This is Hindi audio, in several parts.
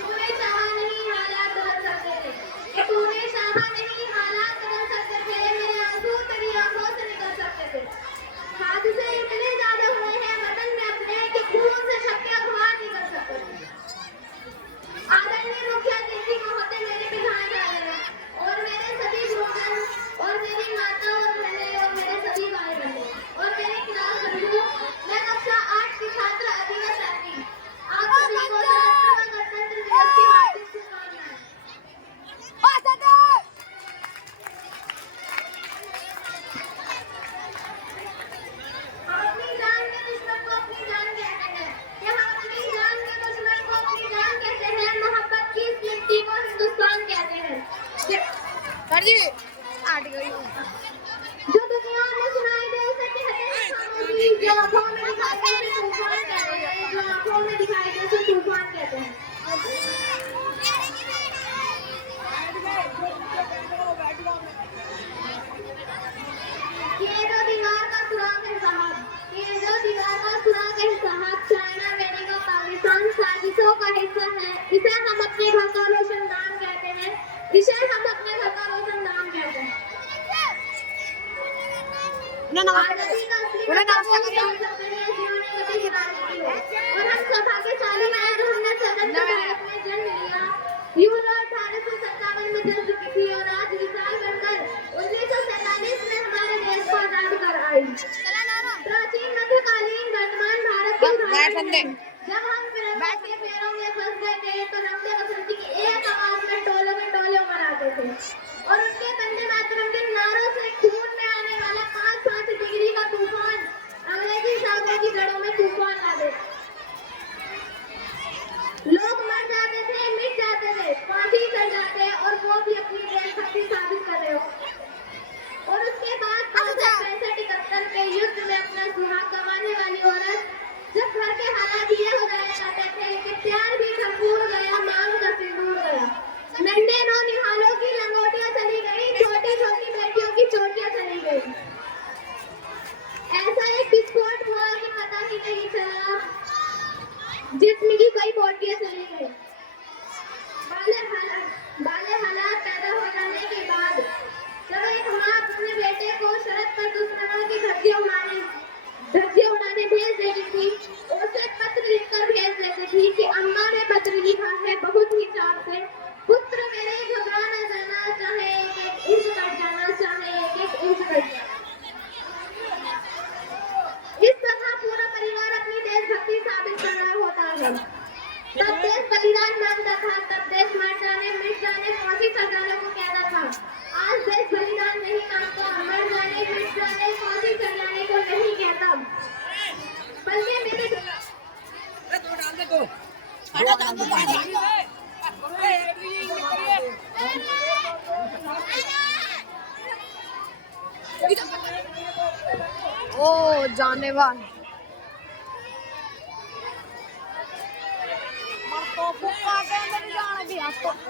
तूने चाहा नहीं हालात बदल सकते थे, कि तूने चाहा नहीं हालात बदल सकते थे, मेरे आंसू तेरी आंखों से निकल सकते थे। हादसे इतने ज्यादा हुए हैं वतन में अपने कि खून से छक्के अखबार निकल सकते थे। आदरणीय मुख्य अतिथि महोदय, मेरे विधायक और मेरे सभी गुरुजन और मेरी माता और बहनें और मेरे सभी भाई बहनें और मेरे क्लास बंधु, मैं कक्षा 8 की छात्र अदिना सैनी आप सभी को 77वां गणतंत्र दिवस की हार्दिक शुभकामनाएं। हम अपनी जान के दुश्मन को अपनी जान कहते हैं, कि हम अपनी जान के दुश्मन को अपनी जान कहते हैं, मोहब्बत की इस मिट्टी को हिंदुस्तान कहते हैं। जो दुनिया में सुनाई दे उसे कहते हैं खामोशी, जो आंखों में दिखाई दे उसे तूफान कहते हैं, जो आंखों में दिखाई दे उसे तूफान कहते हैं। ये जो दीवार का सुराग है साहब, ये जो दीवार का सुराग है साहब, चाइना अमेरिका पाकिस्तान साजिशों का हिस्सा है। इसे हम अपने घर का रोशनदान कहते हैं, इसे हम अपने घर का रोशनदान कहते हैं। आजादी का असली मतलब जान सकते हैं जिन्होंने कभी हिरानी की हो, और हम सौभाग्यशाली हैं जो हमने स्वतंत्र भारत में जन्म लिया। यूरोप 1857 में जन्म चुकी थी और आज विशाल बनकर 1947 में हमारे देश को आजाद कर आई। प्राचीन मध्यकालीन वर्तमान भारत के उदाहरण हैं। जब हम फिरंगियों के पैरों में फंस गए थे तो नब्बे बसंती की एक आवाज में टोलों के टोले उमड़ आते थे, और उनके वंदे मातरम के नारों से खून में आने वाला 5-5 डिग्री का तूफान अंग्रेजी सागरों की जड़ों में तूफान ला देता। लोग मर जाते थे, मिट जाते थे, फांसी चढ़ जाते, और वो भी अपनी देशभक्ति साबित कर रहे हो। और उसके बाद 65-71 के युद्ध में अपना सुहाग गंवाने वाली औरत, जब घर के हालात ये हो जाया करते थे कि प्यार भी भरपूर गया, मांग का सिंदूर गया, नन्हे नौनिहालों की लंगोटियां चली गई, छोटी छोटी बेटियों की चोटियां चली गई। ऐसा एक विस्फोट हुआ कि पता ही नहीं चला, जिस्म की कई बोटियां चली गई। बाले हालात पैदा हो जाने के बाद जब एक माँ अपने बेटे को सड़क पर दुश्मनों की धज्जियां उड़ाने भेज देती थी, उसे पत्र लिखकर भेज देती थी कि अम्मा ने पत्र लिखा है बहुत ही चाव से, पुत्र मेरे घबरा न जाना, चाहे एक इंच कट जाना, चाहे एक इंच कट जाना। इस तरह पूरा परिवार अपनी देशभक्ति साबित कर रहा होता है। तब देश बलिदान मांगता था, तब देश मर जाने, मिट जाने, फांसी चढ़ जाने को कहता था। आज देश बलिदान नहीं मांगता, मर जाने, मिट जाने, फांसी चढ़ जाने को नहीं कहता, बल्कि मेरे ओ जानेवान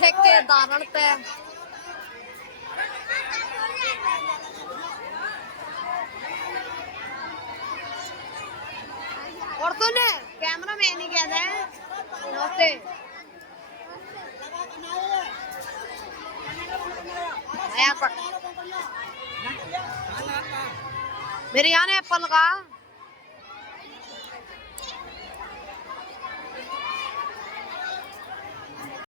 ठेकेदार और तूने कैमरा मैन ही कहते हैं। नमस्ते मेरे यहाँ एप्पल का